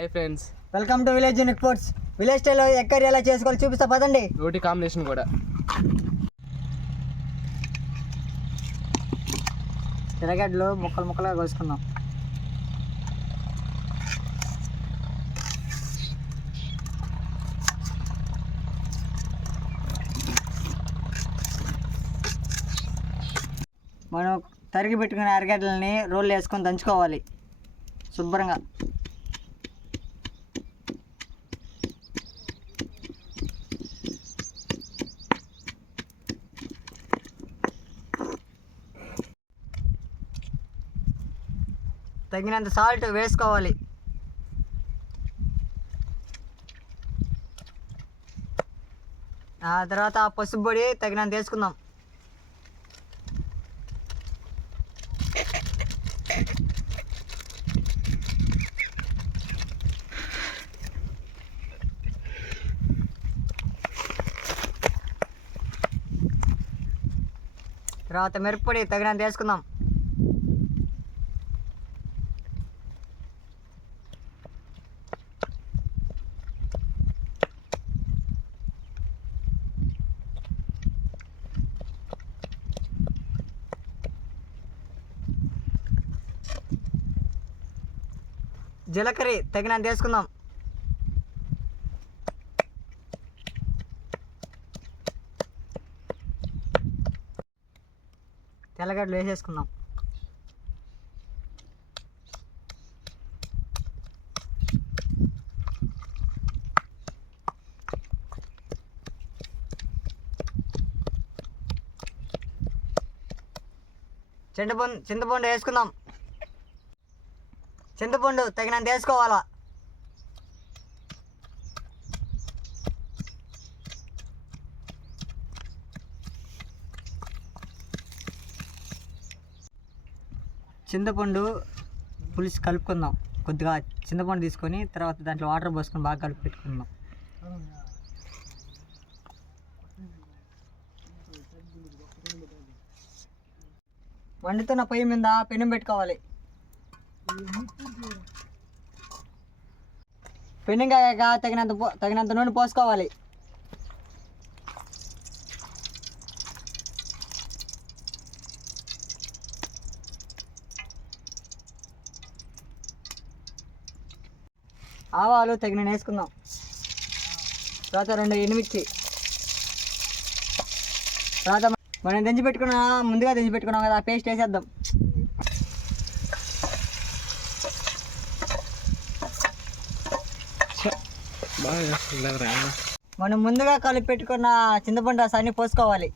Hi friends, welcome to village unique foods. Village స్టైల్లో egg curry ఎలా చేసుకోవాలో చూపిస్తా పదండి. రోటీ కాంబినేషన్ కూడా. తెరగడ్డలు ముక్కలు ముక్కలుగా కోసుకుందాం. మనం తరిగి పెట్టుకున్న ఎర్రగడ్డలని రోళ్ళు వేసుకొని దంచుకోవాలి శుభ్రంగా. తగినంత సాల్ట్ వేసుకోవాలి. ఆ తర్వాత పసుపు పొడి తగినంత వేసుకుందాం. తర్వాత మిరప్పొడి తగినంత వేసుకుందాం. జీలకర్ర తగినంత వేసుకుందాం. తెల్లగడ్డలు వేసేసుకుందాం. చింతపండు వేసుకుందాం. చింతపండు తగినంత వేసుకోవాలా. చింతపండు పులుసు కలుపుకుందాం. కొద్దిగా చింతపండు తీసుకొని తర్వాత దాంట్లో వాటర్ పోసుకొని బాగా కలిపి పెట్టుకుందాం. వండుతున్న పొయ్యి మీద పెనం పెట్టుకోవాలి. పెనుగాక తగినంత నూనె పోసుకోవాలి. ఆవాలు తగిన వేసుకుందాం. తర్వాత 2 ఎండుమిర్చి, తర్వాత మనం ముందుగా దంచి పెట్టుకున్నాం కదా, ఆ పేస్ట్ వేసేద్దాం. మనం ముందుగా కలిపి పెట్టుకున్న చింతపండు రసాన్ని పోసుకోవాలి.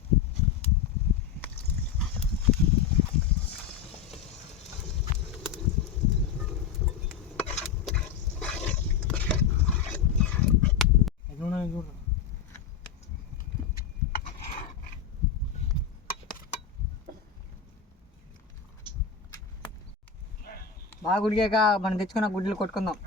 బాగా ఉడికాక మనం తెచ్చుకున్న గుడ్లు కొట్టుకుందాం.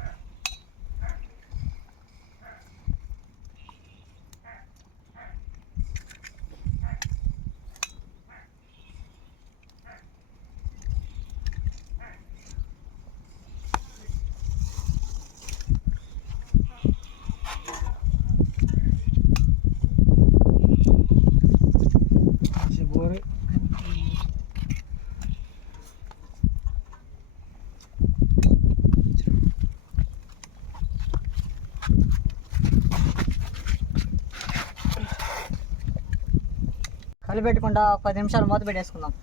కలిపెట్టకుండా 10 నిమిషాలు మూత పెట్టేసుకుందాం.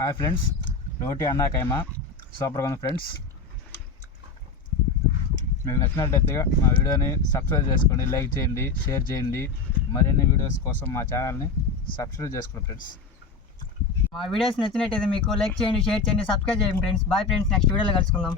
హాయ్ ఫ్రెండ్స్, రోటీ అన్నా కైమా సూపర్గా ఉంది ఫ్రెండ్స్. మీకు నచ్చినట్లయితే మా వీడియోని సబ్స్క్రైబ్ చేసుకోండి, లైక్ చేయండి, షేర్ చేయండి. మరిన్ని వీడియోస్ కోసం మా ఛానల్ని సబ్స్క్రైబ్ చేసుకోండి ఫ్రెండ్స్. మా వీడియోస్ నచ్చినట్టయితే మీకు లైక్ చేయండి, షేర్ చేయండి, సబ్స్క్రైబ్ చేయండి ఫ్రెండ్స్. బాయ్ ఫ్రెండ్స్, నెక్స్ట్ వీడియోలో కలుసుకుందాం.